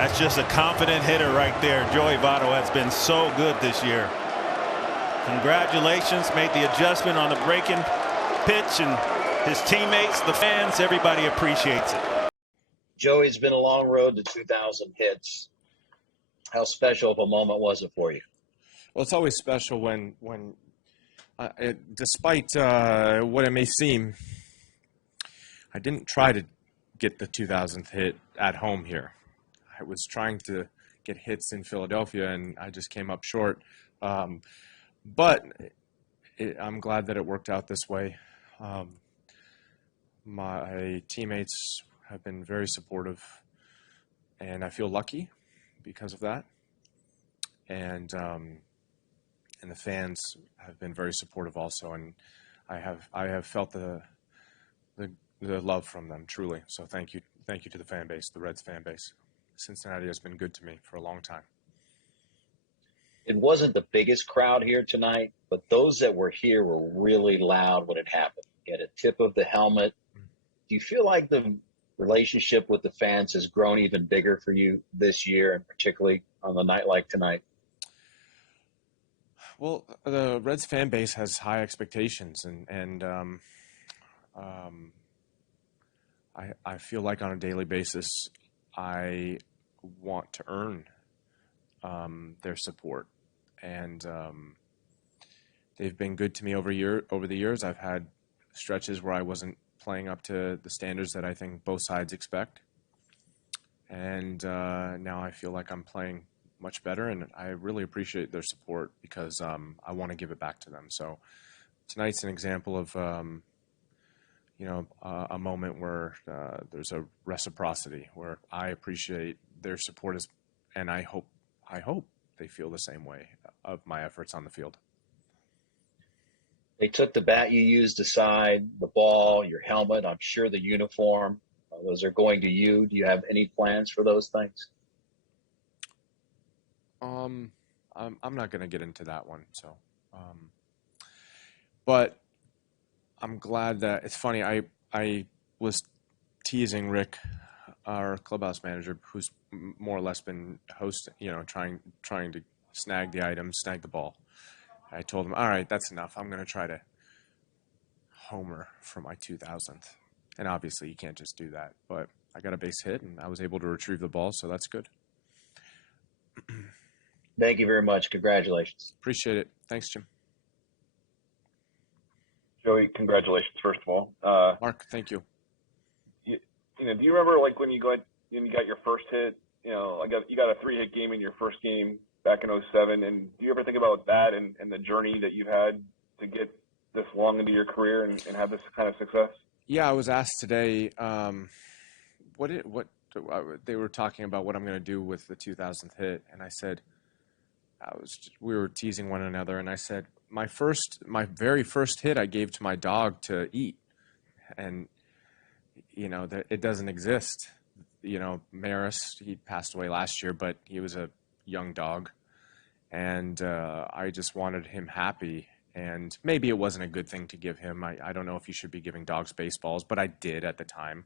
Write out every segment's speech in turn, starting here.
That's just a confident hitter right there. Joey Votto has been so good this year. Congratulations. Made the adjustment on the breaking pitch, and his teammates, the fans, everybody appreciates it. Joey's been a long road to 2,000 hits. How special of a moment was it for you? Well, it's always special when despite what it may seem, I didn't try to get the 2,000th hit at home here. I was trying to get hits in Philadelphia, and I just came up short. But I'm glad that it worked out this way. My teammates have been very supportive, and I feel lucky because of that. And the fans have been very supportive also, and I have felt the love from them truly. So thank you to the fan base, the Reds fan base. Cincinnati has been good to me for a long time. It wasn't the biggest crowd here tonight, but those that were here were really loud when it happened. You had a tip of the helmet. Do you feel like the relationship with the fans has grown even bigger for you this year, and particularly on a night like tonight? Well, the Reds fan base has high expectations, and I feel like on a daily basis I want to earn their support, and they've been good to me over the years. I've had stretches where I wasn't playing up to the standards that I think both sides expect, and now I feel like I'm playing much better, and I really appreciate their support because I want to give it back to them. So tonight's an example of a moment where there's a reciprocity where I appreciate their support, and I hope they feel the same way of my efforts on the field. They took the bat you used aside, the ball, your helmet, I'm sure the uniform. Those are going to you. Do you have any plans for those things? I'm not going to get into that one. So, but I'm glad that it's funny. I was teasing Rick, our clubhouse manager, who's more or less been hosting, trying to snag the items, snag the ball. I told him, all right, that's enough. I'm going to try to homer for my 2000th. And obviously you can't just do that, but I got a base hit and I was able to retrieve the ball. So that's good. Thank you very much. Congratulations. Appreciate it. Thanks, Jim. Joey, congratulations, first of all. Mark, thank you. Do you remember like when you got your first hit? You got a 3-hit game in your first game back in 2007, and do you ever think about that and the journey that you've had to get this long into your career and have this kind of success? Yeah, I was asked today what they were talking about what I'm going to do with the 2000th hit, and I said we were teasing one another, and I said my very first hit I gave to my dog to eat, and that it doesn't exist. Maris, he passed away last year, but he was a young dog, and I just wanted him happy, and maybe it wasn't a good thing to give him. I don't know if you should be giving dogs baseballs, but I did at the time.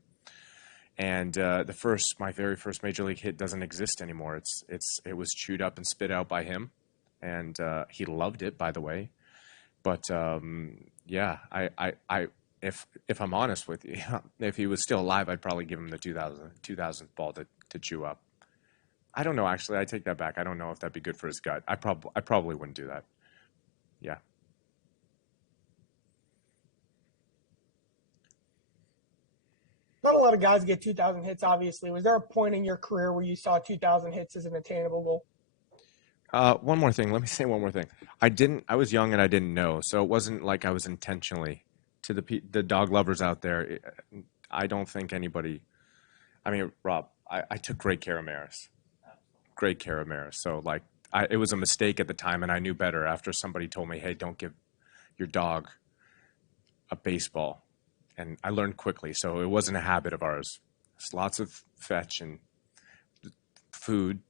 And my very first major league hit doesn't exist anymore. It was chewed up and spit out by him, and he loved it, by the way. But yeah, if I'm honest with you, if he was still alive, I'd probably give him the 2000th ball to chew up. I don't know, actually. I take that back. I don't know if that'd be good for his gut. I probably wouldn't do that. Yeah. Not a lot of guys get 2,000 hits, obviously. Was there a point in your career where you saw 2,000 hits as an attainable goal? One more thing. Let me say one more thing. I was young and I didn't know, so it wasn't like I was intentionally. To the dog lovers out there, I don't think anybody. I mean, Rob, I took great care of Maris. Great care of Maris. So it was a mistake at the time, and I knew better after somebody told me, "Hey, don't give your dog a baseball." And I learned quickly, so it wasn't a habit of ours. It's lots of fetch and food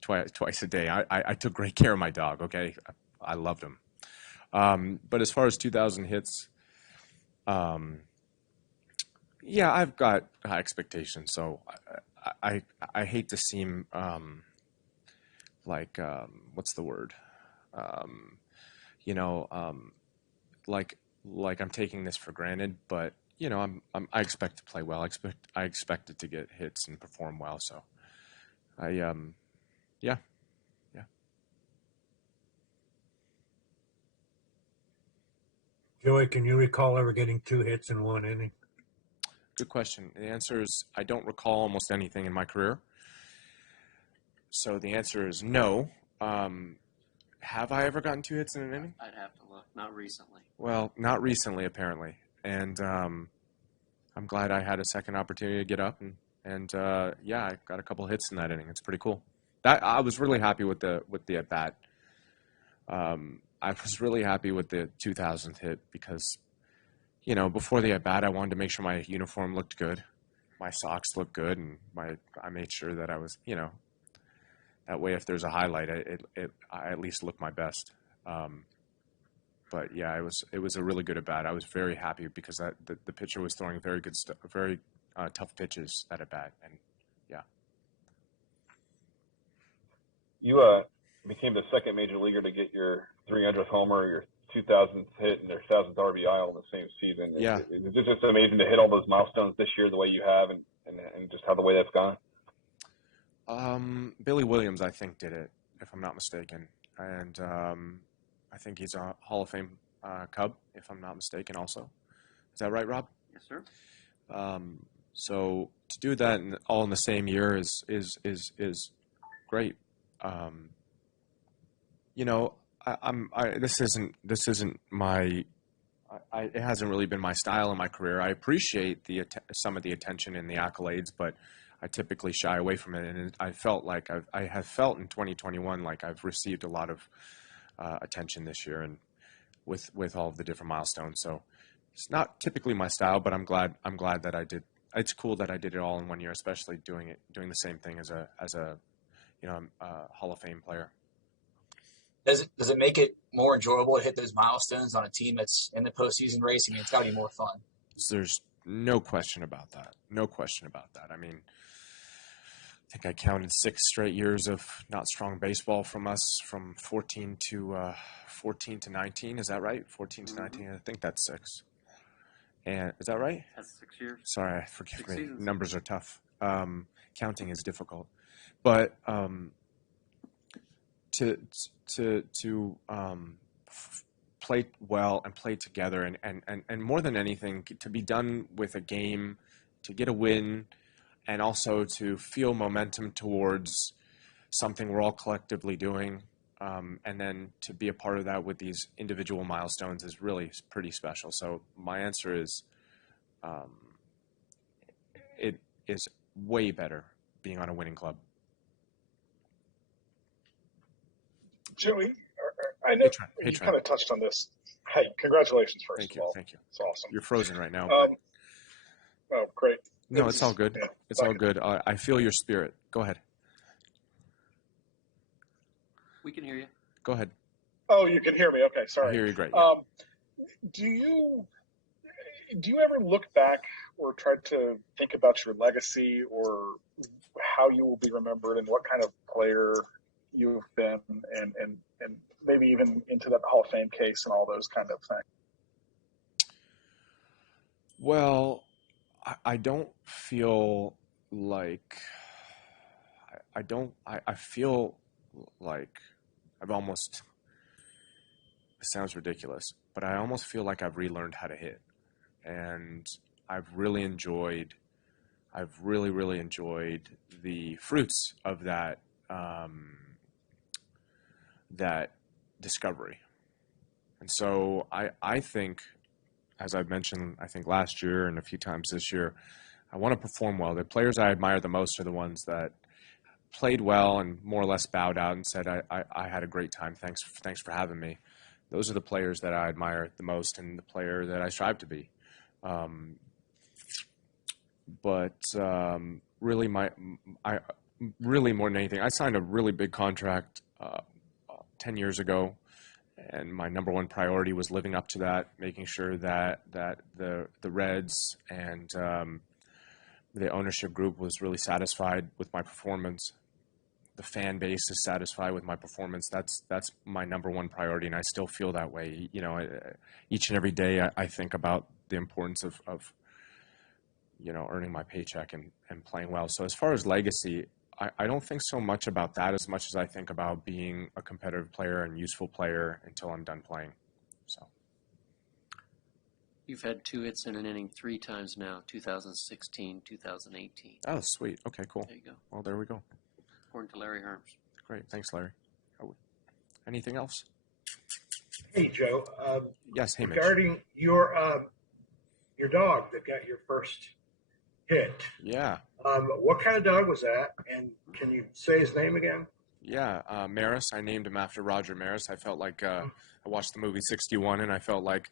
twice a day. I took great care of my dog, okay? I loved him. But as far as 2,000 hits, yeah, I've got high expectations, so I hate to seem like what's the word? You know, like I'm taking this for granted, but you know, I expect to play well. I expected to get hits and perform well. So yeah. Joey, can you recall ever getting 2 hits in 1 inning? Good question. The answer is I don't recall almost anything in my career. So the answer is no. Have I ever gotten 2 hits in an inning? I'd have to look. Not recently. Well, not recently, apparently. And I'm glad I had a second opportunity to get up, and yeah, I got a couple hits in that inning. It's pretty cool. I was really happy with the at bat. I was really happy with the 2000th hit because, you know, before the at bat, I wanted to make sure my uniform looked good, my socks looked good, and I made sure that I was, you know, that way if there's a highlight, I at least look my best. But yeah, it was a really good at bat. I was very happy because the pitcher was throwing very good stuff, very tough pitches at bat, and yeah. You became the second major leaguer to get your 300th homer, your 2000th hit, and their 1000th RBI all in the same season. Yeah. It's just amazing to hit all those milestones this year the way you have, and just how the way that's gone. Billy Williams, I think, did it, if I'm not mistaken, and I think he's a Hall of Fame Cub, if I'm not mistaken. Also, is that right, Rob? Yes, sir. So to do that all in the same year is great. You know, this isn't my. It hasn't really been my style in my career. I appreciate some of the attention and the accolades, but I typically shy away from it. And I felt like I have felt in 2021 like I've received a lot of attention this year, and with all of the different milestones. So it's not typically my style, but I'm glad that I did. It's cool that I did it all in 1 year, especially doing the same thing as a you know, Hall of Fame player. Does it make it more enjoyable to hit those milestones on a team that's in the postseason race? I mean, it's got to be more fun. There's no question about that. No question about that. I mean, I think I counted 6 straight years of not strong baseball from us, from 14 to 19. Is that right? 14 to 19. I think that's 6. And is that right? That's 6 years. Sorry, forgive 6 me. seasons. Numbers are tough. Counting is difficult, but to play well and play together, and more than anything, to be done with a game, to get a win, and also to feel momentum towards something we're all collectively doing, and then to be a part of that with these individual milestones is really pretty special. So my answer is, it is way better being on a winning club. Joey, I know Hey, you kind of touched on this. Hey, congratulations, first Thank of you. all. Thank you. It's awesome. You're frozen right now. Oh, great. No, it's all good. Yeah, It's all good. I feel your spirit. Go ahead. We can hear you. Go ahead. Oh, you can hear me. Okay, sorry. I hear you great. Yeah. Do you ever look back or try to think about your legacy or how you will be remembered and what kind of player you've been, and maybe even into that Hall of Fame case and all those kind of things? Well, I don't feel like I feel like I've almost, it sounds ridiculous, but I almost feel like I've relearned how to hit, and I've really enjoyed the fruits of that that discovery. And so I think, as I've mentioned, I think last year and a few times this year, I want to perform well. The players I admire the most are the ones that played well and more or less bowed out and said, I had a great time. Thanks for having me. Those are the players that I admire the most and the player that I strive to be. Really more than anything, I signed a really big contract 10 years ago, and my number one priority was living up to that, making sure that the Reds and The ownership group was really satisfied with my performance. The fan base is satisfied with my performance. That's my number one priority, and I still feel that way. You know, each and every day I think about the importance of you know, earning my paycheck and playing well. So as far as legacy, I don't think so much about that as much as I think about being a competitive player and useful player until I'm done playing. So You've had 2 hits in an inning 3 times now, 2016, 2018. oh, sweet. Okay, cool. There you go. Well, there we go. According to Larry Harms. Great. Thanks, Larry. Anything else? Hey, Joe. Yes, hey, Mitch. Regarding your dog that got your first hit. Yeah. What kind of dog was that? And can you say his name again? Yeah, Maris. I named him after Roger Maris. I felt like I watched the movie 61, and I felt like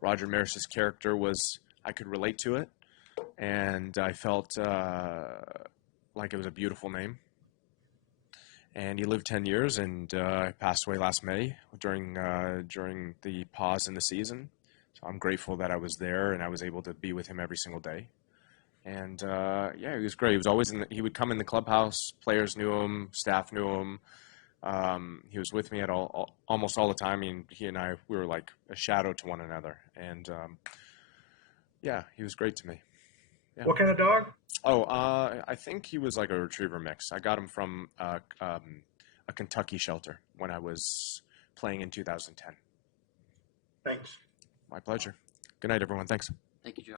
Roger Maris's character was, I could relate to it, and I felt like it was a beautiful name. And he lived 10 years, and passed away last May during the pause in the season. So I'm grateful that I was there and I was able to be with him every single day. And yeah, he was great. He was always he would come in the clubhouse. Players knew him, staff knew him. He was with me at almost all the time. I mean, he and I, we were like a shadow to one another. And yeah, he was great to me. Yeah. What kind of dog? Oh, I think he was like a retriever mix. I got him from a Kentucky shelter when I was playing in 2010. Thanks. My pleasure. Good night, everyone. Thanks. Thank you, Joe.